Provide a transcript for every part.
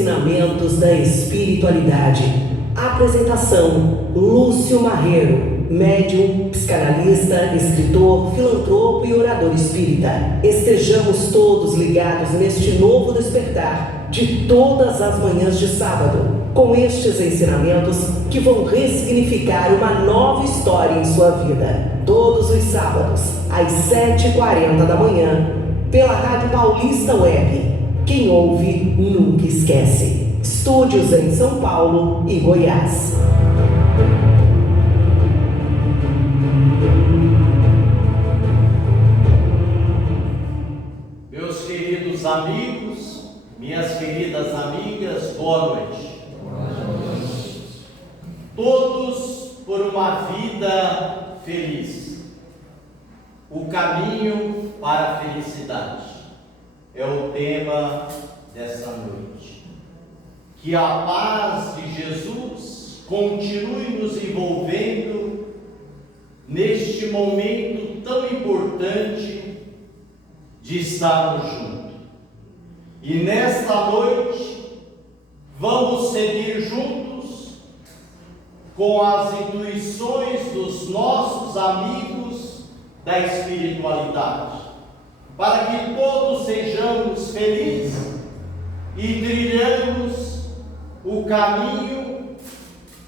ensinamentos da espiritualidade. Apresentação: Lúcio Marrero, médium, psicanalista, escritor, filantropo e orador espírita. Estejamos todos ligados neste novo despertar de todas as manhãs de sábado, com estes ensinamentos que vão ressignificar uma nova história em sua vida. Todos os sábados, às 7h40 da manhã, pela Rádio Paulista Web. Quem ouve nunca esquece. Estúdios em São Paulo e Goiás. Meus queridos amigos, minhas queridas amigas, boa noite. Todos por uma vida feliz. O caminho para a felicidade é o tema dessa noite. Que a paz de Jesus continue nos envolvendo neste momento tão importante de estarmos juntos. E nesta noite vamos seguir juntos com as intuições dos nossos amigos da espiritualidade, para que todos sejamos felizes e trilhemos o caminho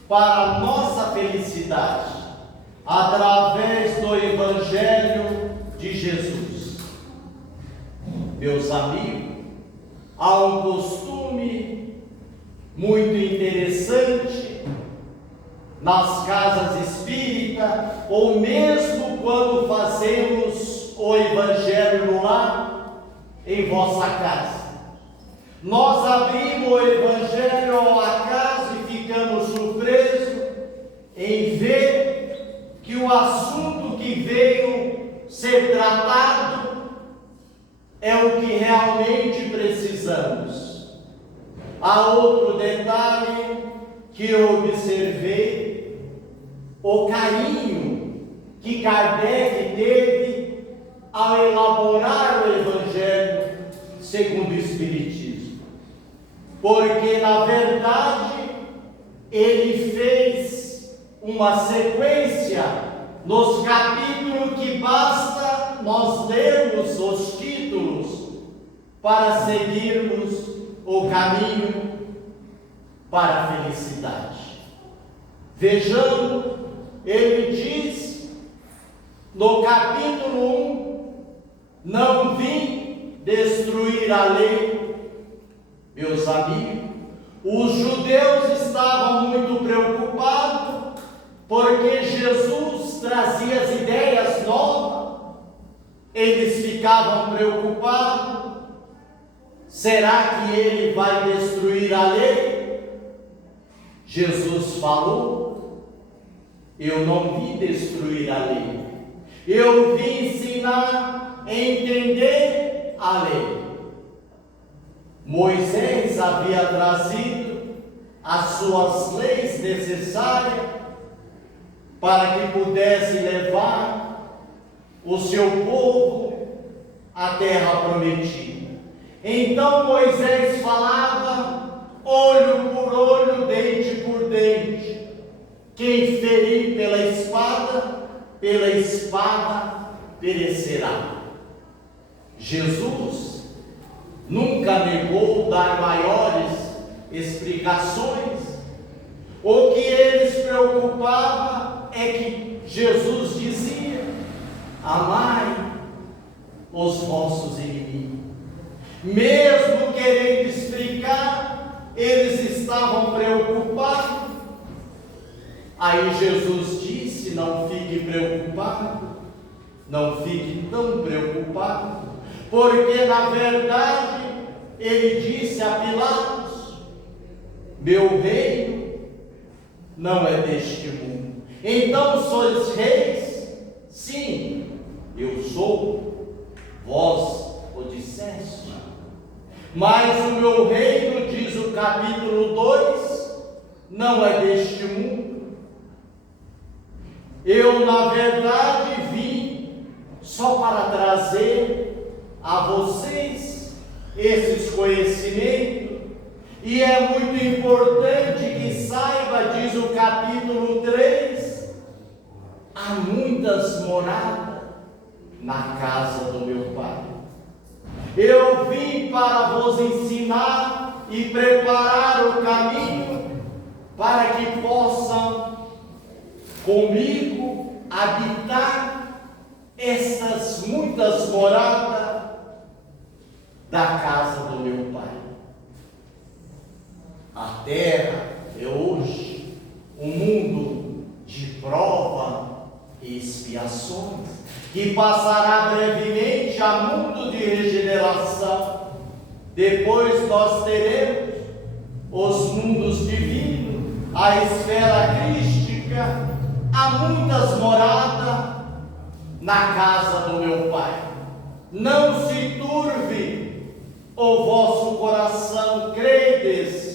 para a nossa felicidade através do Evangelho de Jesus. Meus amigos, há um costume muito interessante nas casas espíritas, ou mesmo quando fazemos o Evangelho no lar, em vossa casa. Nós abrimos o Evangelho ao acaso e ficamos surpresos em ver que o assunto que veio ser tratado é o que realmente precisamos. Há outro detalhe que eu observei: o carinho que Kardec teve ao elaborar o Evangelho segundo o Espiritismo. Porque, na verdade, ele fez uma sequência nos capítulos que basta nós lermos os títulos para seguirmos o caminho para a felicidade. Vejamos, ele diz no capítulo 1: não vim destruir a lei. Meus amigos, os judeus estavam muito preocupados porque Jesus trazia as ideias novas. Eles ficavam preocupados: será que ele vai destruir a lei? Jesus falou: eu não vim destruir a lei, eu vim ensinar a entender a lei. Moisés havia trazido as suas leis necessárias para que pudesse levar o seu povo à terra prometida. Então Moisés falava olho por olho, dente por dente. Quem ferir pela espada perecerá. Jesus nunca negou dar maiores explicações. O que eles preocupava é que Jesus dizia: amai os vossos inimigos. Mesmo querendo explicar, eles estavam preocupados. Aí Jesus disse: não fique preocupado, não fique tão preocupado, porque na verdade ele disse a Pilatos: meu reino não é deste mundo. Então sois reis? Sim, eu sou, vós o disseste. Mas o meu reino, diz o capítulo 2, não é deste mundo. Eu, na verdade, vim só para trazer a vocês esses conhecimentos E é muito importante que saiba, diz o capítulo 3, há muitas moradas na casa do meu Pai. Eu vim para vos ensinar e preparar o caminho para que possam comigo habitar essas muitas moradas da casa do meu Pai. A terra é hoje um mundo de prova e expiações, que passará brevemente a mundo de regeneração. Depois nós teremos os mundos divinos, a esfera crística, há muitas moradas na casa do meu Pai. Não se turve o vosso coração, credes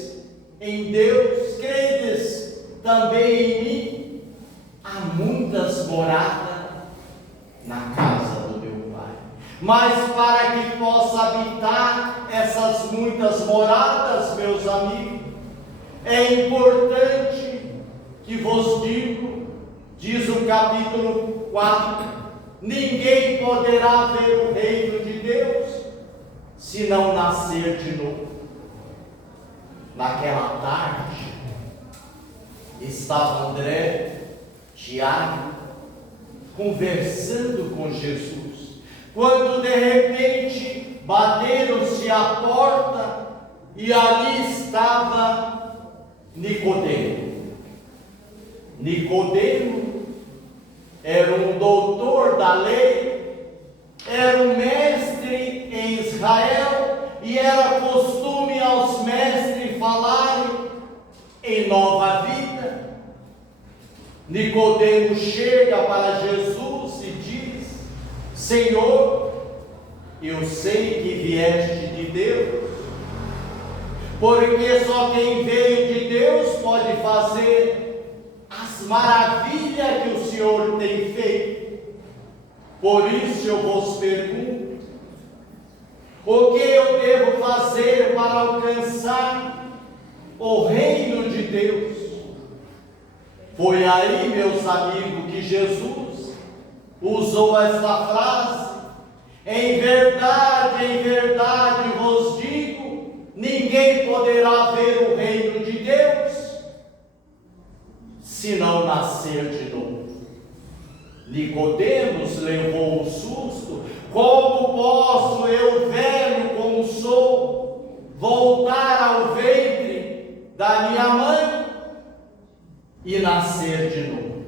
em Deus, credes também em mim. Há muitas moradas na casa do meu Pai. Mas para que possa habitar essas muitas moradas, meus amigos, é importante que vos digo, diz o capítulo 4, ninguém poderá ver o reino de Deus se não nascer de novo. Naquela tarde, estava André, Tiago, conversando com Jesus, quando de repente bateram-se à porta e ali estava Nicodemo. Nicodemo era um doutor da lei, era um mestre em Israel, e era costume aos mestres falarem em nova vida. Nicodemo chega para Jesus e diz: Senhor, eu sei que vieste de Deus, porque só quem veio de Deus pode fazer as maravilhas que o Senhor tem feito. Por isso eu vos pergunto, o que eu devo fazer para alcançar o reino de Deus? Foi aí, meus amigos, que Jesus usou esta frase: em verdade vos digo, ninguém poderá ver o reino de Deus se não nascer de novo. Nicodemos levou um susto: como posso eu, velho como sou, voltar ao ventre da minha mãe e nascer de novo?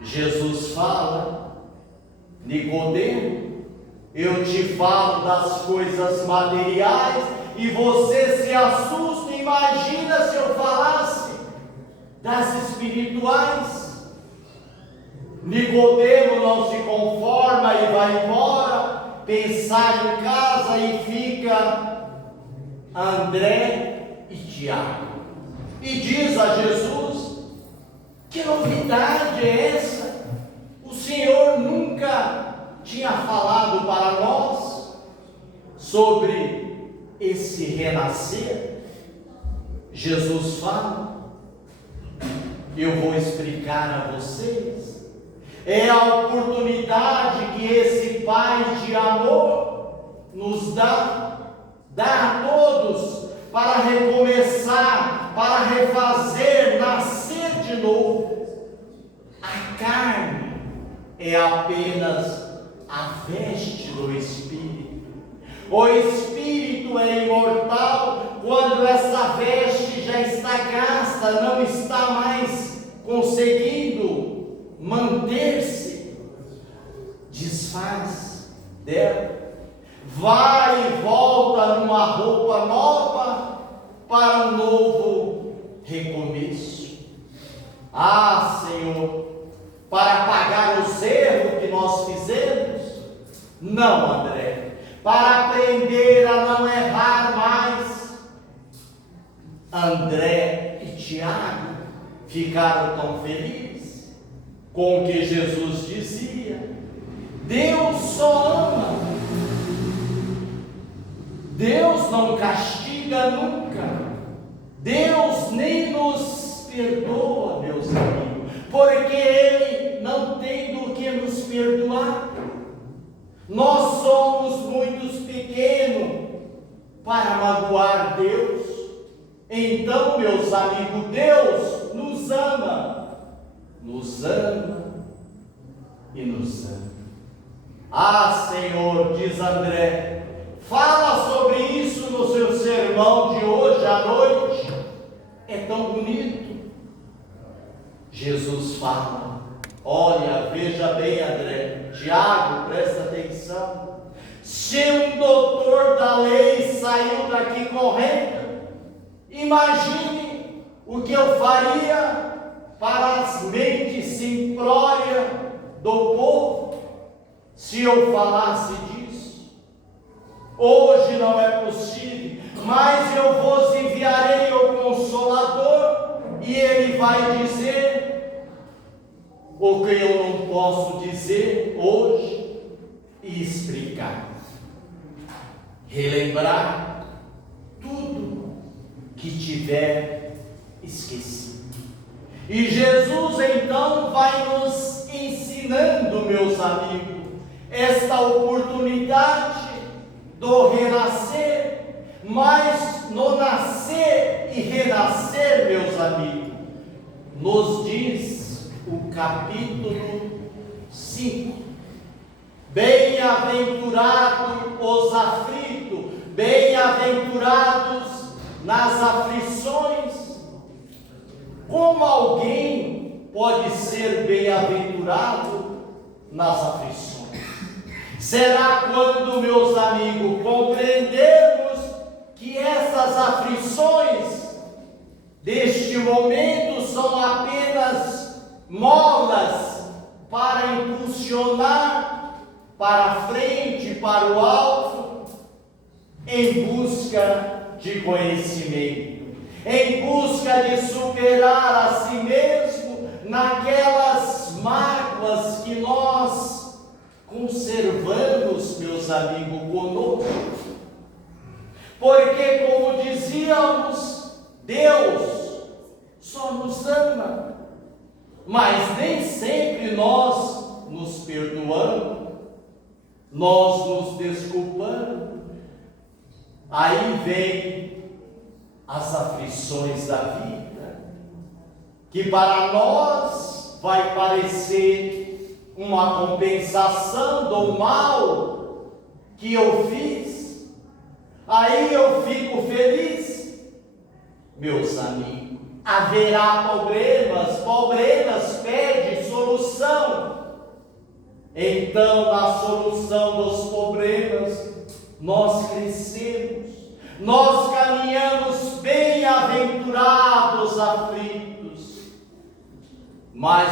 Jesus fala: Nicodemo, eu te falo das coisas materiais e você se assusta. Imagina se eu falasse das espirituais. Nicodemo não se conforma e vai embora, pensar em casa, e fica André e Tiago. E diz a Jesus: que novidade é essa? O Senhor nunca tinha falado para nós sobre esse renascer. Jesus fala, eu vou explicar a vocês. É a oportunidade que esse Pai de amor nos dá a todos, para recomeçar, para refazer, nascer de novo. A carne é apenas a veste do Espírito. O Espírito é imortal quando essa veste já está gasta, não está mais conseguindo manter-se, desfaz dela, vai e volta numa roupa nova para um novo recomeço. Ah, Senhor, para pagar os erros que nós fizemos? Não, André, para aprender a não errar mais. André e Tiago ficaram tão felizes com o que Jesus dizia. Deus só ama. Deus não castiga nunca. Deus nem nos perdoa, meus amigos, porque Ele não tem do que nos perdoar. Nós somos muito pequenos para magoar Deus. Então, meus amigos, Deus nos ama e nos ama. Ah, Senhor, diz André, fala sobre isso no seu sermão de hoje à noite. É tão bonito. Jesus fala, olha, veja bem, André, Tiago, presta atenção. Se um doutor da lei saiu daqui correndo, imagine o que eu faria para as mentes simplórias do povo se eu falasse disso. Hoje não é possível, mas eu vos enviarei o Consolador, e ele vai dizer o que eu não posso dizer hoje e explicar, relembrar tudo que tiver esquecido. E Jesus então vai nos ensinando, meus amigos, esta oportunidade do renascer, mas no nascer e renascer, meus amigos, nos diz o capítulo 5, bem-aventurados os aflitos, bem-aventurados nas aflições. Como alguém pode ser bem-aventurado nas aflições? Será quando, meus amigos, compreendermos que essas aflições deste momento são apenas molas para impulsionar para frente, para o alto, em busca de conhecimento, em busca de superar a si mesmo naquelas mágoas que nós conservamos, meus amigos, conosco. Porque, como dizíamos, Deus só nos ama, mas nem sempre nós nos perdoamos, nós nos desculpamos. Aí vem as aflições da vida, que para nós vai parecer uma compensação do mal que eu fiz. Aí eu fico feliz. Meus amigos, haverá problemas pedem solução. Então, na solução dos problemas, nós crescemos, nós caminhamos bem-aventurados aflitos. Mas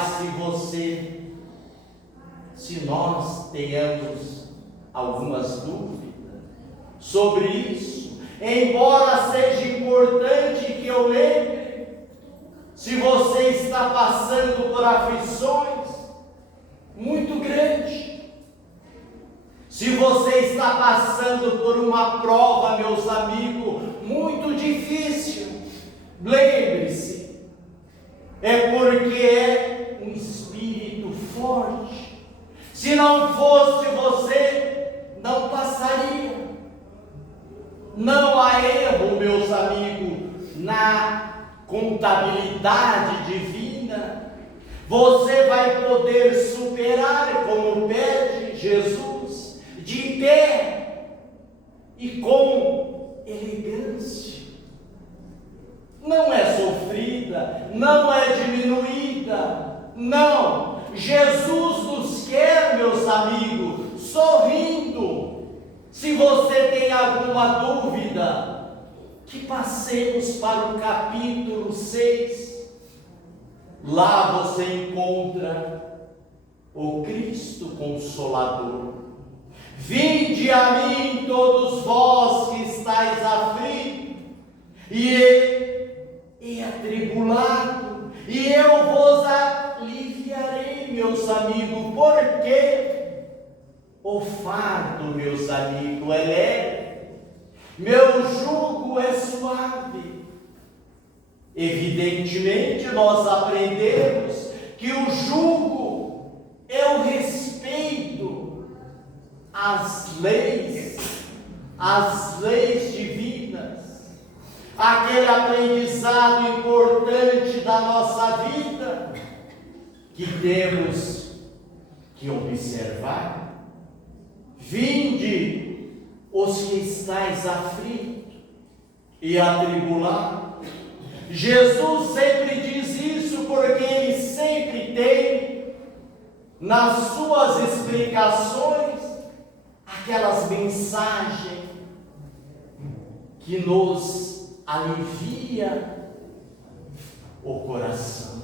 se nós tenhamos algumas dúvidas sobre isso, embora seja importante que eu lembre, se você está passando por aflições muito grandes, se você está passando por uma prova, meus amigos, muito difícil, lembre-se, é porque é um espírito forte. Se não fosse você, não passaria. Não há erro, meus amigos, na contabilidade divina. Você vai poder superar, como pede Jesus, de pé e com elegância. Não é sofrida, não é diminuída, não. Jesus nos quer, meus amigos, sorrindo. Se você tem alguma dúvida, que passemos para o capítulo 6. Lá você encontra o Cristo Consolador. Vinde a mim todos vós que estáis aflitos e atribulados, e eu vos aliviarei, meus amigos, porque o fardo, meus amigos, é leve, meu jugo é suave. Evidentemente, nós aprendemos que o jugo é o respeito às leis divinas, aquele aprendizado importante da nossa vida que temos que observar. Vinde os que estáis aflitos e atribulados. Jesus sempre diz isso porque ele sempre tem nas suas explicações aquelas mensagens que nos alivia o coração.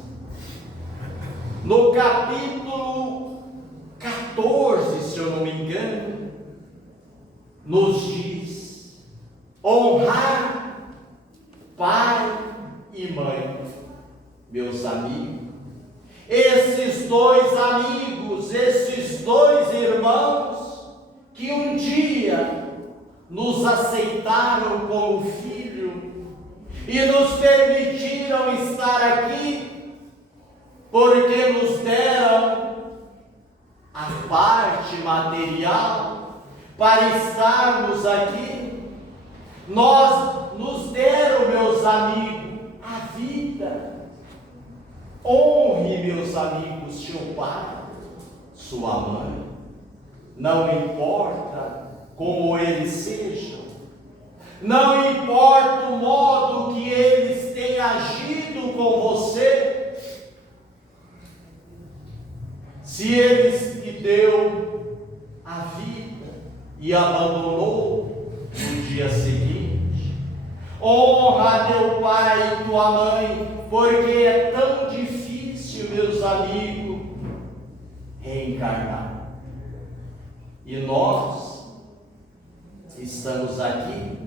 No capítulo 14, se eu não me engano, nos diz: honrar pai e mãe. Meus amigos, esses dois amigos, esses dois irmãos que um dia nos aceitaram como filho e nos permitiram estar aqui, porque nos deram a parte material para estarmos aqui. Nos deram, meus amigos, a vida. Honre, meus amigos, seu pai, sua mãe. Não importa como eles sejam, não importa o modo que eles tenham agido com você, se eles te deu a vida e abandonou no dia seguinte, honra teu pai e tua mãe, porque é tão difícil, meus amigos, reencarnar. E nós estamos aqui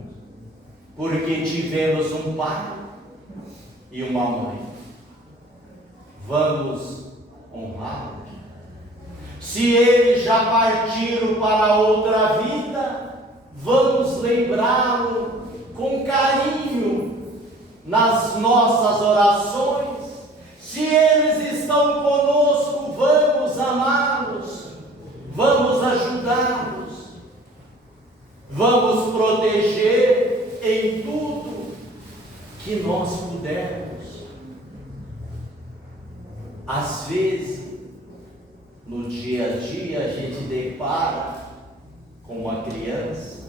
porque tivemos um pai e uma mãe. Vamos honrá-los. Se eles já partiram para outra vida, vamos lembrá-lo com carinho nas nossas orações. Se eles estão conosco, vamos amá-los, vamos ajudá-los, vamos proteger em tudo que nós pudermos. Às vezes, no dia a dia, a gente depara com uma criança.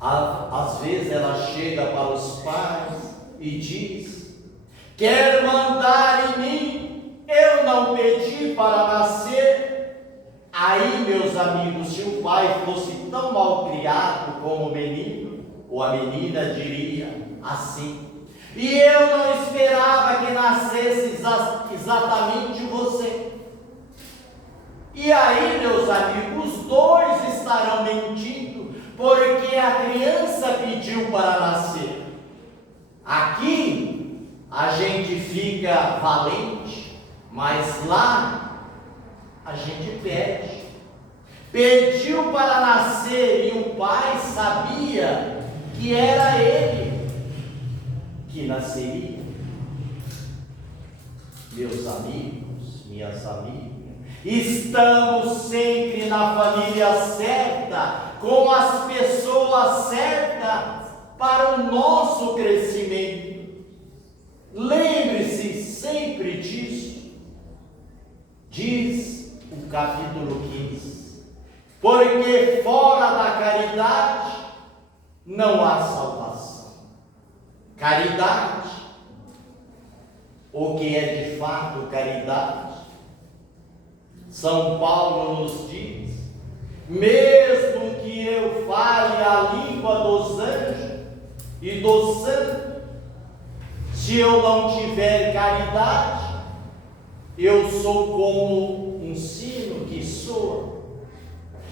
Às vezes ela chega para os pais e diz: quer mandar em mim, eu não pedi para nascer. Aí, meus amigos, se o pai fosse tão mal criado como o menino, ou a menina diria assim: e eu não esperava que nascesse exatamente você. E aí, meus amigos, os dois estarão mentindo, porque a criança pediu para nascer. Aqui a gente fica valente, mas lá a gente pede. Pediu para nascer e o pai sabia que era ele que nasceria. Meus amigos, minhas amigas, estamos sempre na família certa, com as pessoas certas para o nosso crescimento. Lembre-se sempre disso. Diz o capítulo 15: porque fora da caridade não há salvação. Caridade, o que é de fato caridade? São Paulo nos diz: mesmo que eu fale a língua dos anjos e dos santos, se eu não tiver caridade, eu sou como um sino que soa.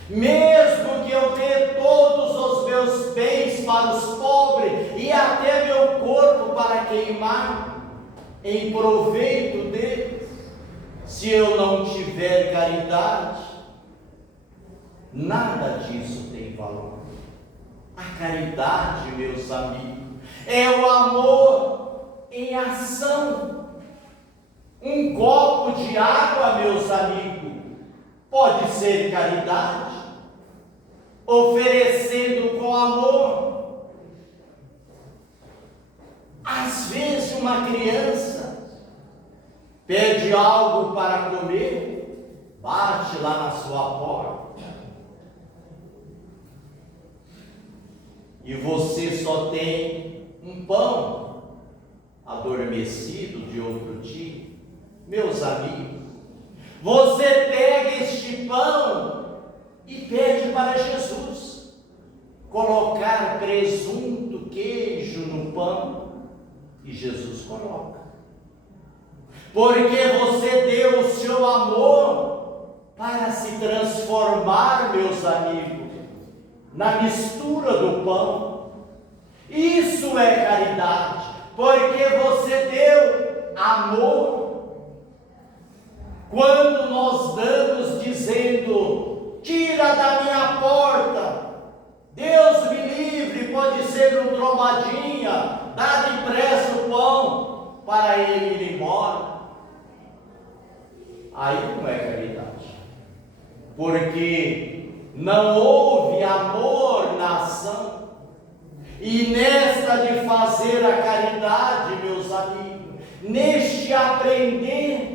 Mesmo que eu dê todos os meus bens para os pobres e até meu corpo para queimar em proveito deles, se eu não tiver caridade, nada disso tem valor. A caridade, meus amigos, é o amor em ação. Um copo de água, meus amigos, pode ser caridade, oferecendo com amor. Às vezes uma criança pede algo para comer, bate lá na sua porta, e você só tem um pão adormecido de outro dia. Meus amigos, você pega este pão e pede para Jesus colocar presunto, queijo no pão, e Jesus coloca. Porque você deu o seu amor para se transformar, meus amigos, na mistura do pão. Isso é caridade, porque você deu amor. Quando nós damos dizendo, tira da minha porta, Deus me livre, pode ser um trombadinha, dá depressa o pão para ele ir embora. Aí não é caridade, porque não houve amor na ação. E nesta de fazer a caridade, meus amigos, neste aprender,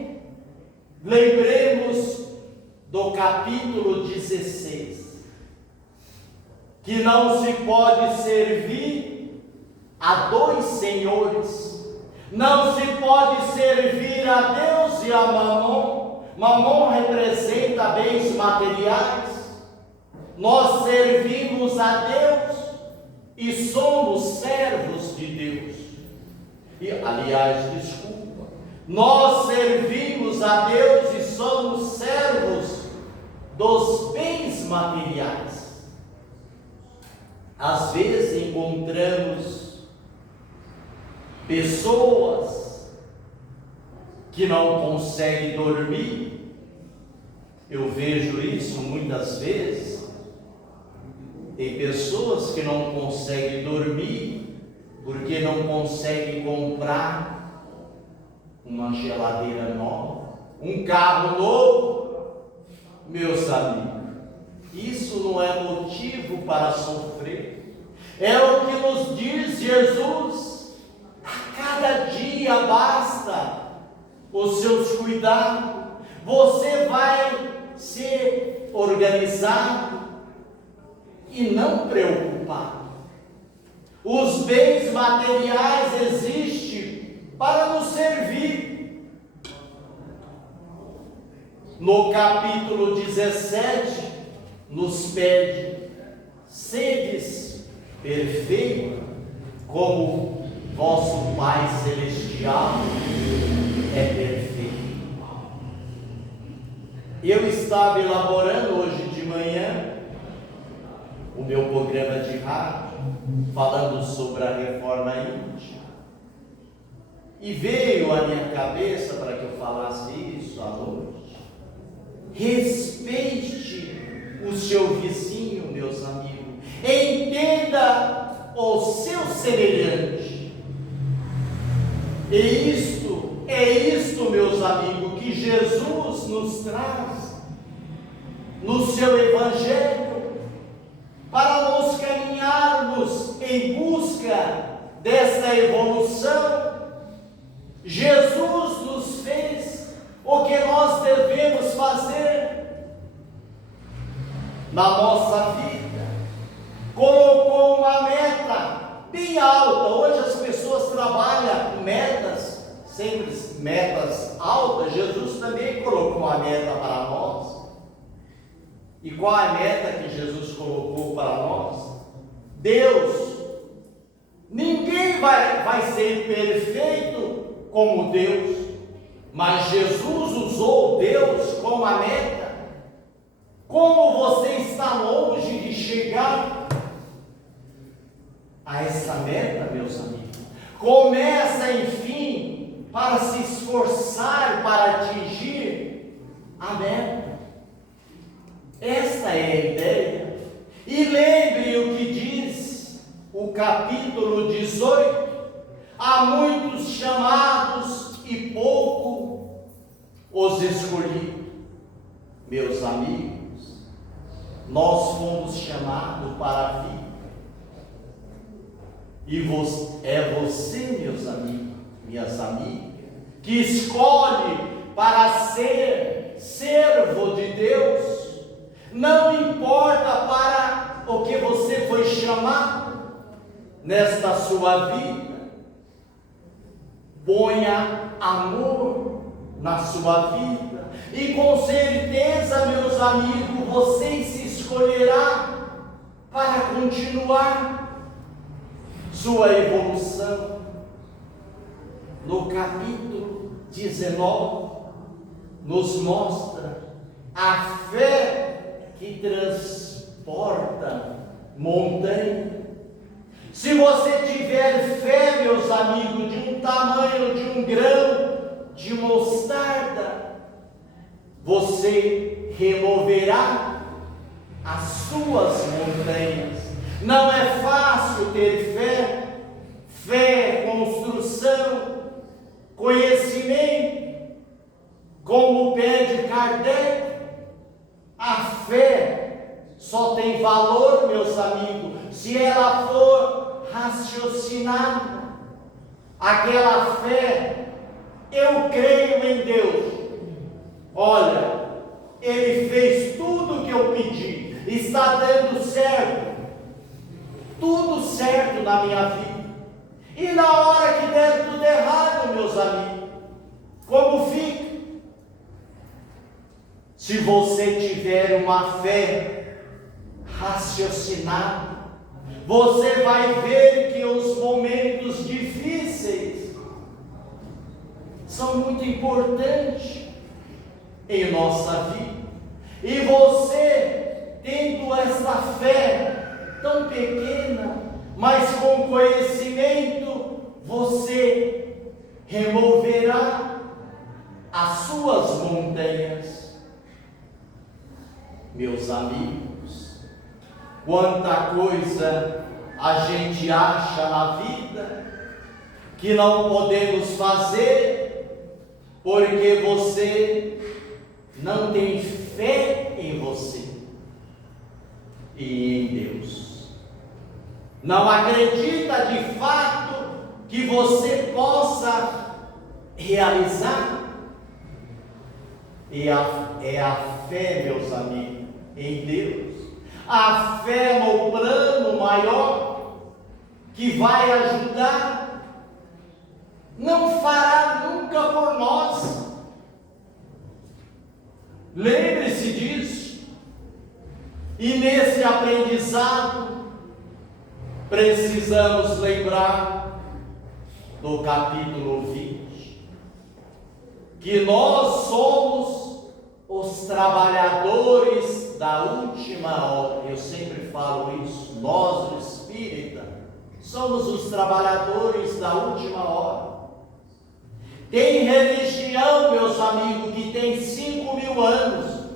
lembremos do capítulo 16, que não se pode servir a dois senhores, não se pode servir a Deus e a Mamon. Mamon representa bens materiais. Nós servimos a Deus e somos servos de Deus. E, aliás, desculpa, nós servimos a Deus e somos servos dos bens materiais. Às vezes encontramos pessoas que não conseguem dormir. Eu vejo isso muitas vezes. Tem pessoas que não conseguem dormir porque não conseguem comprar uma geladeira nova, um carro novo. Meus amigos, isso não é motivo para sofrer. É o que nos diz Jesus: a cada dia basta os seus cuidados. Você vai ser organizado e não preocupado. Os bens materiais existem para nos servir. No capítulo 17, nos pede: sedes perfeitos, como vosso Pai Celestial é perfeito. Eu estava elaborando hoje de manhã o meu programa de rádio, falando sobre a reforma íntima, e veio à minha cabeça, para que eu falasse isso à noite: respeite o seu vizinho, meus amigos, entenda o seu semelhante. E é isto, meus amigos, que Jesus nos traz no seu Evangelho, para nos caminharmos em busca dessa evolução. Jesus nos fez o que nós devemos fazer na nossa vida, colocou uma meta bem alta. Hoje as pessoas trabalham com metas, sempre metas altas. Jesus também colocou uma meta para nós. E qual é a meta que Jesus colocou para nós? Deus. Ninguém vai ser perfeito como Deus, mas Jesus usou Deus como a meta. Como você está longe de chegar a essa meta, meus amigos? Começa, enfim, para se esforçar para atingir a meta. Esta é a ideia. E lembre o que diz o o capítulo 18, há muitos chamados e pouco os escolhidos. Meus amigos, nós fomos chamados para a vida. E é você, meus amigos, minhas amigas, que escolhe para ser servo de Deus. Não importa para o que você foi chamado nesta sua vida. Ponha amor na sua vida. E com certeza, meus amigos, você se escolherá para continuar sua evolução. No capítulo 19, nos mostra a fé que transporta montanha. Se você tiver fé, meus amigos, de um tamanho de um grão de mostarda, você removerá as suas montanhas. Não é fácil ter fé. Fé é construção, conhecimento. Como pede Kardec, a fé só tem valor, meus amigos, se ela for raciocinada. Aquela fé, eu creio em Deus. Olha, Ele fez tudo o que eu pedi, está dando certo, tudo certo na minha vida. E na hora que der tudo errado, meus amigos, como fica? Se você tiver uma fé raciocinada, você vai ver que os momentos difíceis são muito importantes em nossa vida. E você, tendo essa fé tão pequena, mas com conhecimento, você removerá as suas montanhas. Meus amigos, quanta coisa a gente acha na vida que não podemos fazer porque você não tem fé em você e em Deus. Não acredita de fato que você possa realizar. E é a fé, meus amigos, em Deus. A fé no plano maior que vai ajudar. Não fará nunca por nós. Lembre-se disso. E nesse aprendizado, precisamos lembrar do capítulo 20, que nós somos os trabalhadores da última hora. Eu sempre falo isso, nós, os espíritas, somos os trabalhadores da última hora. Tem religião, meus amigos, que tem 5.000 anos,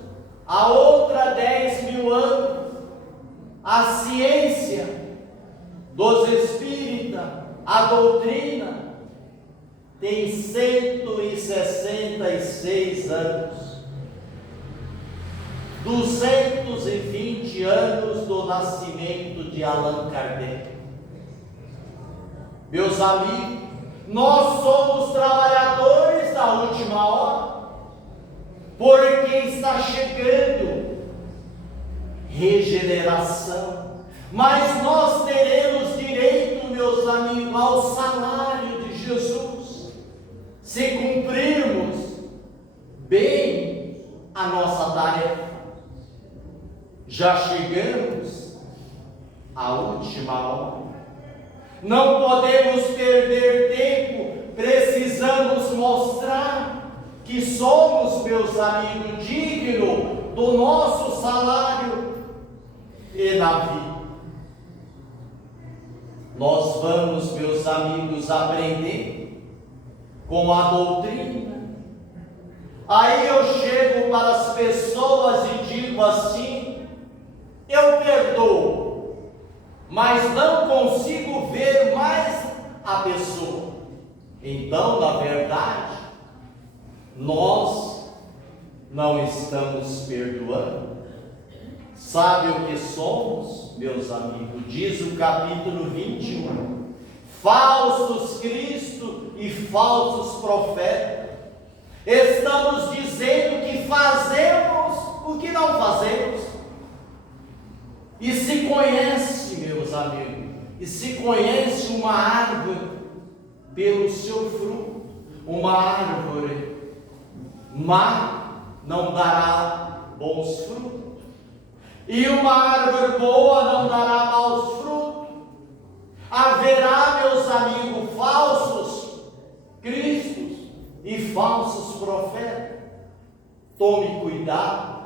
a outra 10.000 anos. A ciência dos espíritas, a doutrina, tem 166 anos. 220 anos do nascimento de Allan Kardec. Meus amigos, nós somos trabalhadores da última hora, porque está chegando regeneração. Mas nós teremos direito, meus amigos, ao salário de Jesus, se cumprirmos bem a nossa tarefa. Já chegamos à última hora. Não podemos perder tempo, precisamos mostrar que somos, meus amigos, dignos do nosso salário e na vida. Nós vamos, meus amigos, aprender com a doutrina. Aí eu chego para as pessoas e digo assim: eu perdoo, mas não consigo ver mais a pessoa. Então, na verdade, nós não estamos perdoando. Sabe o que somos, meus amigos? Diz o capítulo 21. Falsos Cristo e falsos profetas. Estamos dizendo que fazemos o que não fazemos. E se conhece, meus amigos, e se conhece uma árvore pelo seu fruto. Uma árvore má não dará bons frutos, e uma árvore boa não dará maus frutos. Haverá, meus amigos, falsos cristos e falsos profetas. Tome cuidado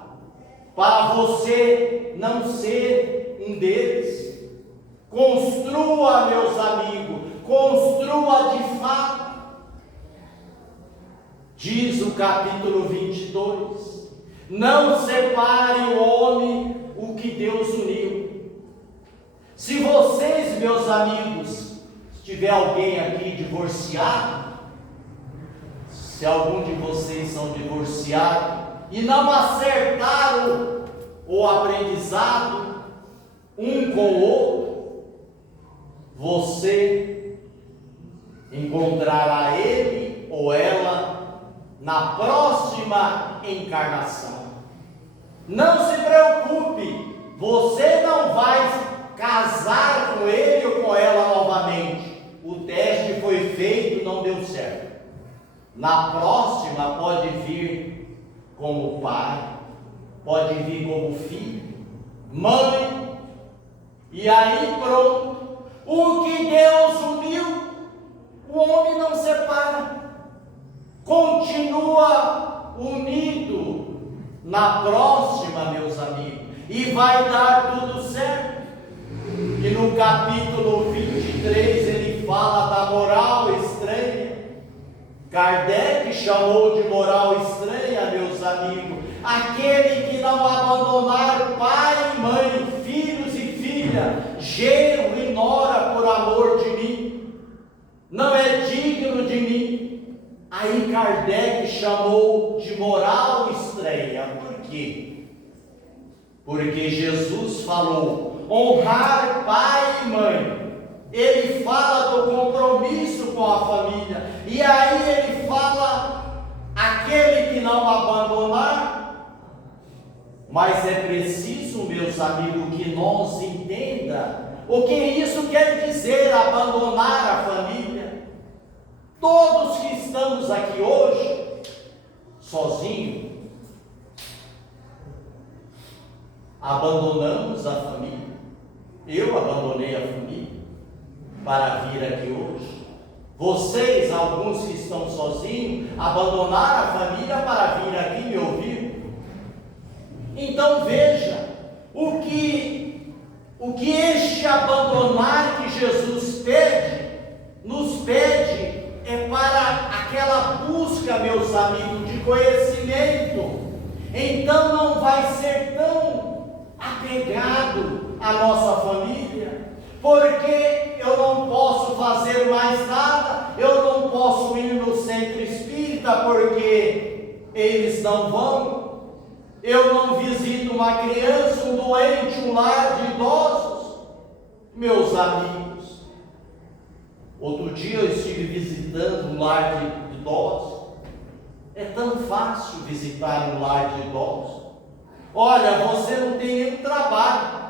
para você não ser um deles. Construa, meus amigos, construa de fato. Diz o capítulo 22, não separe o homem o que Deus uniu. Se vocês, meus amigos, se tiver alguém aqui divorciado, se algum de vocês são divorciados e não acertaram o aprendizado um com o outro, você encontrará ele ou ela na próxima encarnação. Não se preocupe, você não vai casar com ele ou com ela novamente. O teste foi feito, não deu certo. Na próxima pode vir como pai, pode vir como filho, mãe, e aí pronto. O que Deus uniu, o homem não separa. Continua unido na próxima, meus amigos, e vai dar tudo certo. E no capítulo 23 ele fala da moral estranha. Kardec chamou de moral estranha, meus amigos, aquele que não abandonar pai, mãe, filhos e filha, genro e nora por amor de mim, não é digno de mim. Aí Kardec chamou de moral estranha. Por quê? Porque Jesus falou honrar pai e mãe. Ele fala do compromisso com a família. E aí ele fala aquele que não abandonar. Mas é preciso, meus amigos, que nós entenda o que isso quer dizer, abandonar a família. Todos que estamos aqui hoje, sozinhos, abandonamos a família. Eu abandonei a família para vir aqui hoje. Vocês, alguns que estão sozinhos, abandonaram a família para vir aqui me ouvir. Então veja, o que este abandonar que Jesus nos pede é para aquela busca, meus amigos, de conhecimento. Então não vai ser tão apegado à nossa família, porque eu não posso fazer mais nada, eu não posso ir no centro espírita porque eles não vão, eu não visito uma criança, um doente, um lar de idosos. Meus amigos, outro dia eu estive visitando um lar de idosos. É tão fácil visitar um lar de idosos. Olha, você não tem nenhum trabalho.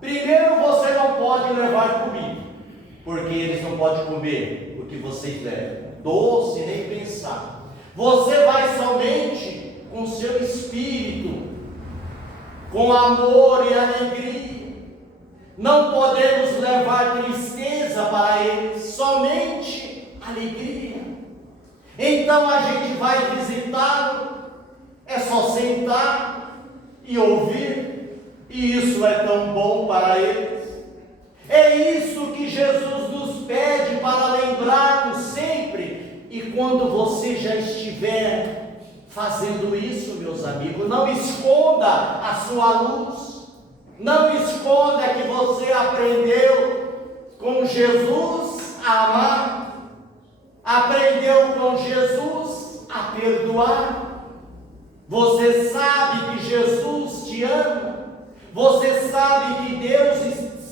Primeiro, você não pode levar comida, porque eles não podem comer o que vocês levam. Doce, nem pensar. Você vai somente com seu espírito, com amor e alegria. Não podemos levar tristeza para eles, somente alegria. Então a gente vai visitá-lo, é só sentar e ouvir, e isso é tão bom para eles. É isso que Jesus nos pede para lembrarmos sempre. E quando você já estiver fazendo isso, meus amigos, não esconda a sua luz, não esconda que você aprendeu com Jesus a amar, aprendeu com Jesus a perdoar. Você sabe que Jesus te ama, você sabe que Deus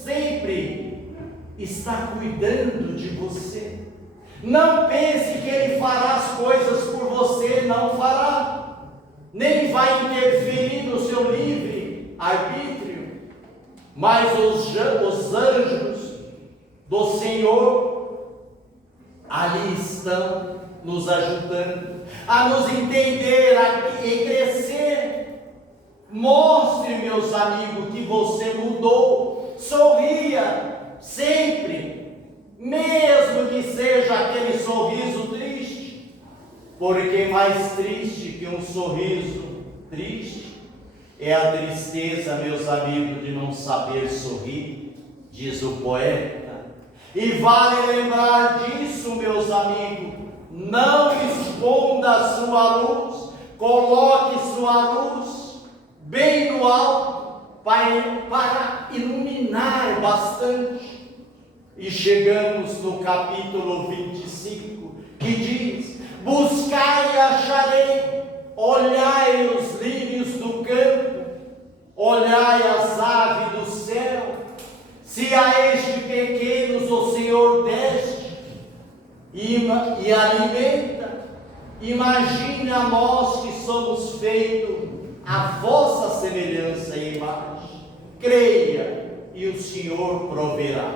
sempre está cuidando de você. Não pense que Ele fará as coisas por você, não fará, nem vai interferir no seu livre arbítrio, mas os anjos do Senhor ali estão nos ajudando a nos entender e crescer. Mostre, meus amigos, que você mudou. Sorria sempre, mesmo que seja aquele sorriso triste, porque mais triste que um sorriso triste é a tristeza, meus amigos, de não saber sorrir, diz o poeta. E vale lembrar disso, meus amigos, não esconda a sua luz, coloque sua luz bem no alto para iluminar bastante. E chegamos no capítulo 25, que diz: buscai e acharei, olhai os lírios do campo, olhai as aves do céu, se a estes pequenos o Senhor deste e alimenta, imagine a nós que somos feitos à vossa semelhança e imagem. Creia e o Senhor proverá.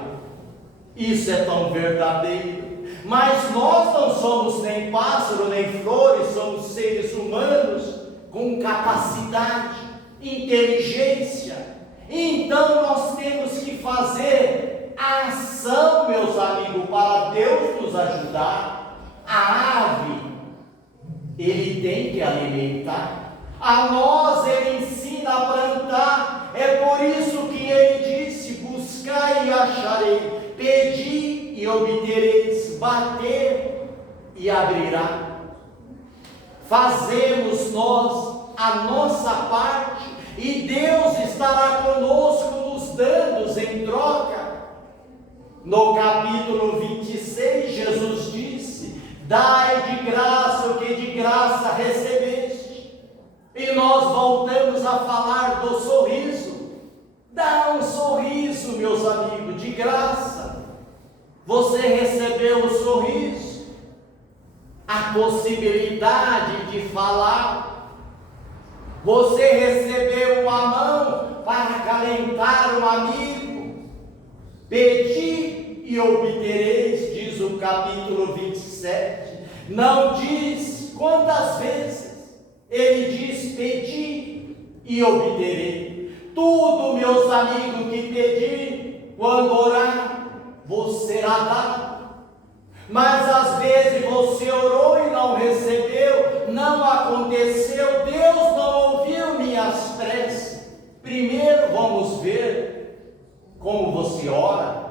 Isso é tão verdadeiro. Mas nós não somos nem pássaro, nem flores, somos seres humanos com capacidade, inteligência. Então nós temos que fazer a ação, meus amigos, para Deus nos ajudar. A ave, Ele tem que alimentar. A nós Ele ensina a plantar. É por isso que Ele disse: buscai e acharei, pedi e obtereis, bater e abrirá. Fazemos nós a nossa parte e Deus estará conosco nos dando em troca. No capítulo 26, Jesus disse: dai de graça o que de graça recebeste. E nós voltamos a falar do sorriso. Dá um sorriso, meus amigos, de graça. Você recebeu o sorriso, a possibilidade de falar. Você recebeu uma mão para acalentar um amigo. Pedi e obtereis, diz o capítulo 27. Não diz quantas vezes. Ele diz: pedi e obterei. Tudo, meus amigos, que pedir, quando orar, vos será dado. Mas às vezes você orou e não recebeu, não aconteceu, Deus não ouviu minhas preces. Primeiro vamos ver como você ora.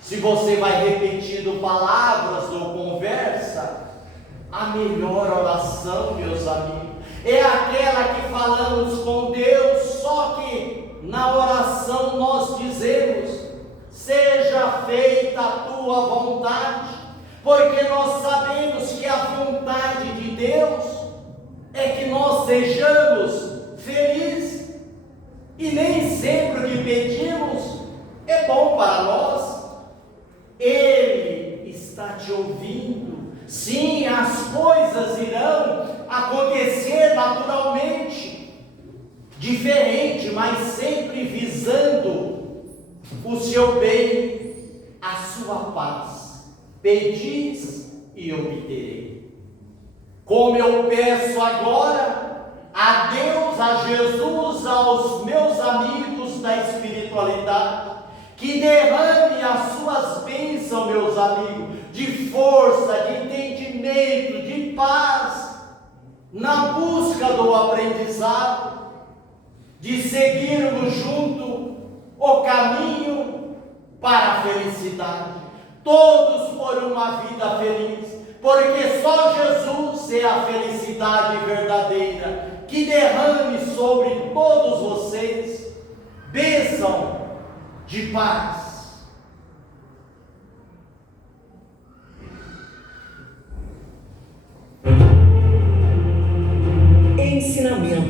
Se você vai repetindo palavras ou conversa, a melhor oração, meus amigos, é aquela que falamos com Deus, só que na oração nós dizemos: seja feita a tua vontade, porque nós sabemos que a vontade de Deus é que nós sejamos felizes, e nem sempre o que pedimos é bom para nós. Ele está te ouvindo. Sim, as coisas irão acontecer naturalmente, diferente, mas sempre visando o seu bem, a sua paz. Pedis e obterei. Como eu peço agora a Deus, a Jesus, aos meus amigos da espiritualidade, que derrame as suas bênçãos, meus amigos, de força, de entendimento, de paz, na busca do aprendizado, de seguirmos junto o caminho para a felicidade. Todos por uma vida feliz, porque só Jesus é a felicidade verdadeira. Que derrame sobre todos vocês bênção de paz.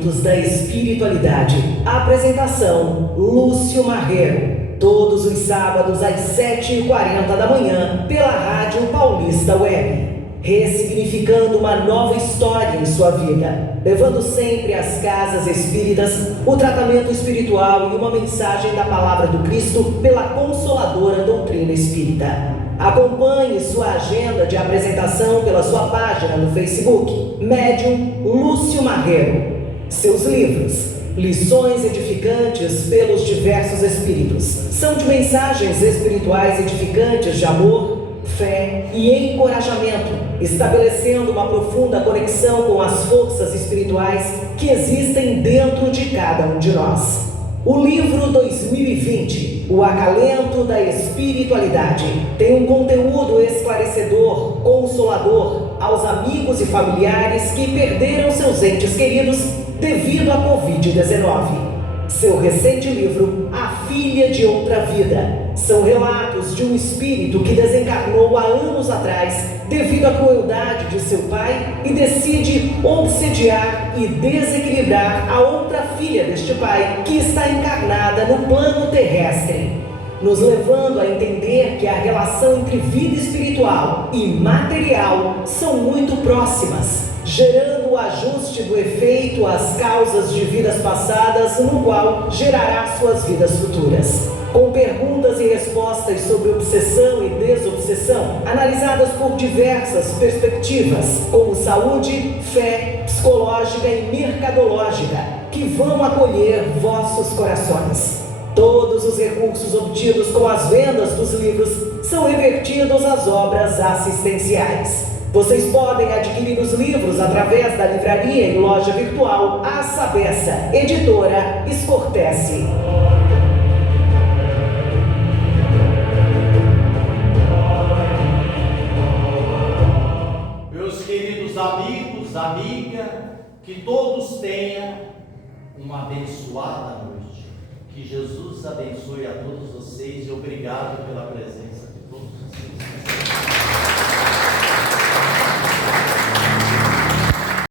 Fundamentos da Espiritualidade. Apresentação: Lúcio Marrero. Todos os sábados às 7h40 da manhã, pela Rádio Paulista Web. Ressignificando uma nova história em sua vida, levando sempre às casas espíritas o tratamento espiritual e uma mensagem da Palavra do Cristo pela consoladora doutrina espírita. Acompanhe sua agenda de apresentação pela sua página no Facebook, Médium Lúcio Marrero. Seus livros: Lições Edificantes pelos Diversos Espíritos, são de mensagens espirituais edificantes de amor, fé e encorajamento, estabelecendo uma profunda conexão com as forças espirituais que existem dentro de cada um de nós. O livro 2020, O Acalento da Espiritualidade, tem um conteúdo esclarecedor, consolador aos amigos e familiares que perderam seus entes queridos devido à Covid-19. Seu recente livro, A Filha de Outra Vida, são relatos de um espírito que desencarnou há anos atrás devido à crueldade de seu pai e decide obsediar e desequilibrar a outra filha deste pai, que está encarnada no plano terrestre, nos levando a entender que a relação entre vida espiritual e material são muito próximas, gerando o ajuste do efeito às causas de vidas passadas, no qual gerará suas vidas futuras. Com perguntas e respostas sobre obsessão e desobsessão, analisadas por diversas perspectivas, como saúde, fé, psicológica e mercadológica, que vão acolher vossos corações. Todos os recursos obtidos com as vendas dos livros são revertidos às obras assistenciais. Vocês podem adquirir os livros através da livraria e loja virtual A Sabessa, editora Escortece. Meus queridos amigos, amiga, que todos tenham uma abençoada noite. Que Jesus abençoe a todos vocês e obrigado pela presença de todos vocês.